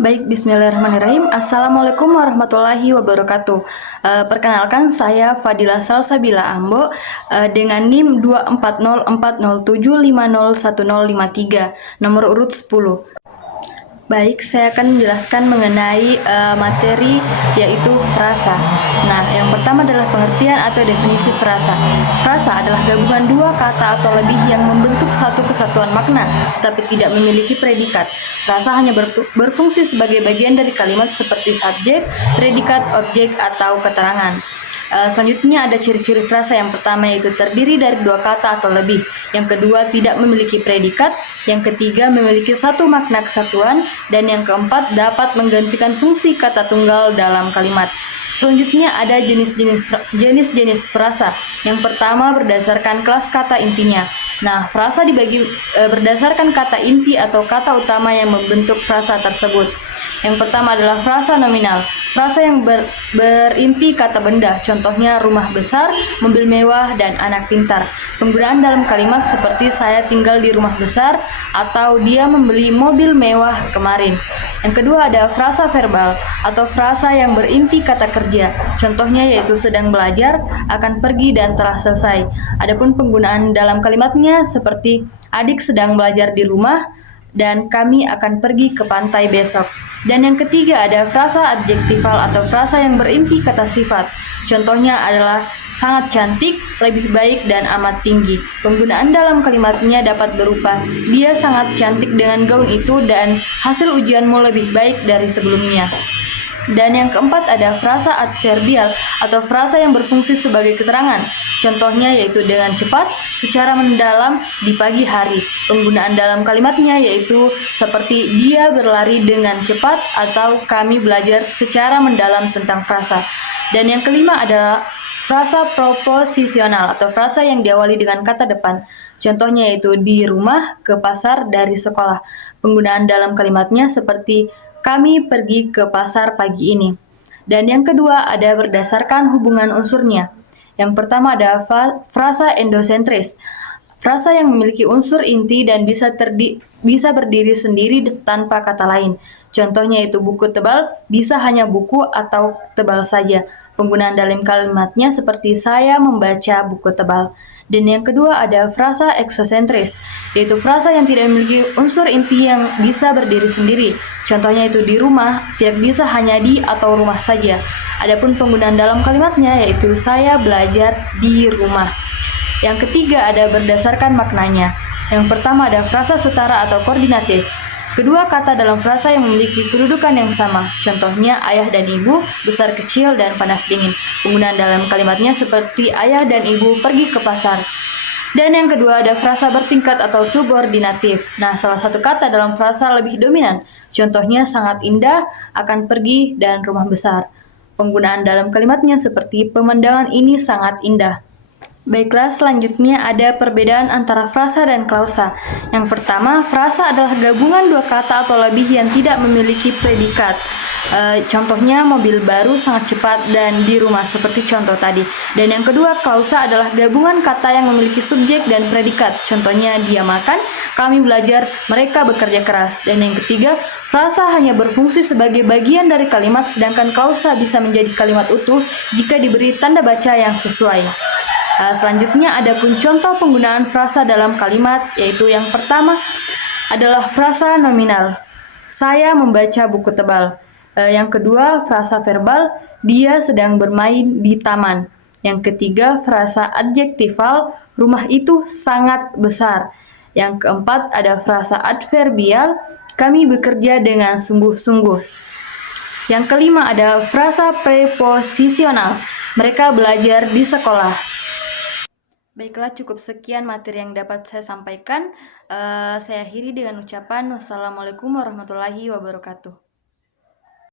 Baik, bismillahirrahmanirrahim. Assalamualaikum warahmatullahi wabarakatuh. Perkenalkan, saya Fadila Salsabila Ambo dengan NIM 24040750153, nomor urut 10. Baik, saya akan menjelaskan mengenai materi yaitu frasa. Nah, yang pertama adalah pengertian atau definisi frasa. Frasa adalah gabungan dua kata atau lebih yang membentuk satu kesatuan makna, tapi tidak memiliki predikat. Frasa hanya berfungsi sebagai bagian dari kalimat seperti subjek, predikat, objek, atau keterangan. Selanjutnya ada ciri-ciri frasa. Yang pertama yaitu terdiri dari dua kata atau lebih. Yang kedua tidak memiliki predikat. Yang ketiga memiliki satu makna kesatuan. Dan yang keempat dapat menggantikan fungsi kata tunggal dalam kalimat. Selanjutnya ada jenis-jenis frasa. Yang pertama berdasarkan kelas kata intinya. Nah, frasa dibagi berdasarkan kata inti atau kata utama yang membentuk frasa tersebut. Yang pertama adalah frasa nominal. Frasa yang berinti kata benda, contohnya rumah besar, mobil mewah, dan anak pintar. Penggunaan dalam kalimat seperti saya tinggal di rumah besar atau dia membeli mobil mewah kemarin. Yang kedua ada frasa verbal atau frasa yang berinti kata kerja. Contohnya yaitu sedang belajar, akan pergi, dan telah selesai. Adapun penggunaan dalam kalimatnya seperti adik sedang belajar di rumah dan kami akan pergi ke pantai besok. Dan yang ketiga ada frasa adjektifal atau frasa yang berinti kata sifat. Contohnya adalah sangat cantik, lebih baik, dan amat tinggi. Penggunaan dalam kalimatnya dapat berupa dia sangat cantik dengan gaun itu dan hasil ujianmu lebih baik dari sebelumnya. Dan yang keempat ada frasa adverbial atau frasa yang berfungsi sebagai keterangan. Contohnya yaitu dengan cepat, secara mendalam, di pagi hari. Penggunaan dalam kalimatnya yaitu seperti dia berlari dengan cepat atau kami belajar secara mendalam tentang frasa. Dan yang kelima adalah frasa proposisional atau frasa yang diawali dengan kata depan. Contohnya yaitu di rumah, ke pasar, dari sekolah. Penggunaan dalam kalimatnya seperti kami pergi ke pasar pagi ini. Dan yang kedua ada berdasarkan hubungan unsurnya. Yang pertama ada frasa endosentris. Frasa yang memiliki unsur inti dan bisa berdiri sendiri tanpa kata lain. Contohnya itu buku tebal bisa hanya buku atau tebal saja. Penggunaan dalam kalimatnya seperti saya membaca buku tebal. Dan yang kedua ada frasa eksosentris, yaitu frasa yang tidak memiliki unsur inti yang bisa berdiri sendiri. Contohnya itu di rumah, tidak bisa hanya di atau rumah saja. Adapun penggunaan dalam kalimatnya yaitu saya belajar di rumah. Yang ketiga ada berdasarkan maknanya. Yang pertama ada frasa setara atau koordinatif. Kedua kata dalam frasa yang memiliki kedudukan yang sama. Contohnya ayah dan ibu, besar kecil, dan panas dingin. Penggunaan dalam kalimatnya seperti ayah dan ibu pergi ke pasar. Dan yang kedua ada frasa bertingkat atau subordinatif. Nah, salah satu kata dalam frasa lebih dominan. Contohnya sangat indah, akan pergi, dan rumah besar. Penggunaan dalam kalimatnya seperti pemandangan ini sangat indah. Baiklah, selanjutnya ada perbedaan antara frasa dan klausa. Yang pertama, frasa adalah gabungan dua kata atau lebih yang tidak memiliki predikat. Contohnya mobil baru sangat cepat dan di rumah seperti contoh tadi. Dan yang kedua, klausa adalah gabungan kata yang memiliki subjek dan predikat. Contohnya dia makan, kami belajar, mereka bekerja keras. Dan yang ketiga, frasa hanya berfungsi sebagai bagian dari kalimat, sedangkan klausa bisa menjadi kalimat utuh jika diberi tanda baca yang sesuai. Selanjutnya ada pun contoh penggunaan frasa dalam kalimat, yaitu yang pertama adalah frasa nominal. Saya membaca buku tebal. Yang kedua frasa verbal, dia sedang bermain di taman. Yang ketiga frasa adjektifal, rumah itu sangat besar. Yang keempat ada frasa adverbial, kami bekerja dengan sungguh-sungguh. Yang kelima ada frasa preposisional, mereka belajar di sekolah. Baiklah, cukup sekian materi yang dapat saya sampaikan. Saya akhiri dengan ucapan wassalamualaikum warahmatullahi wabarakatuh.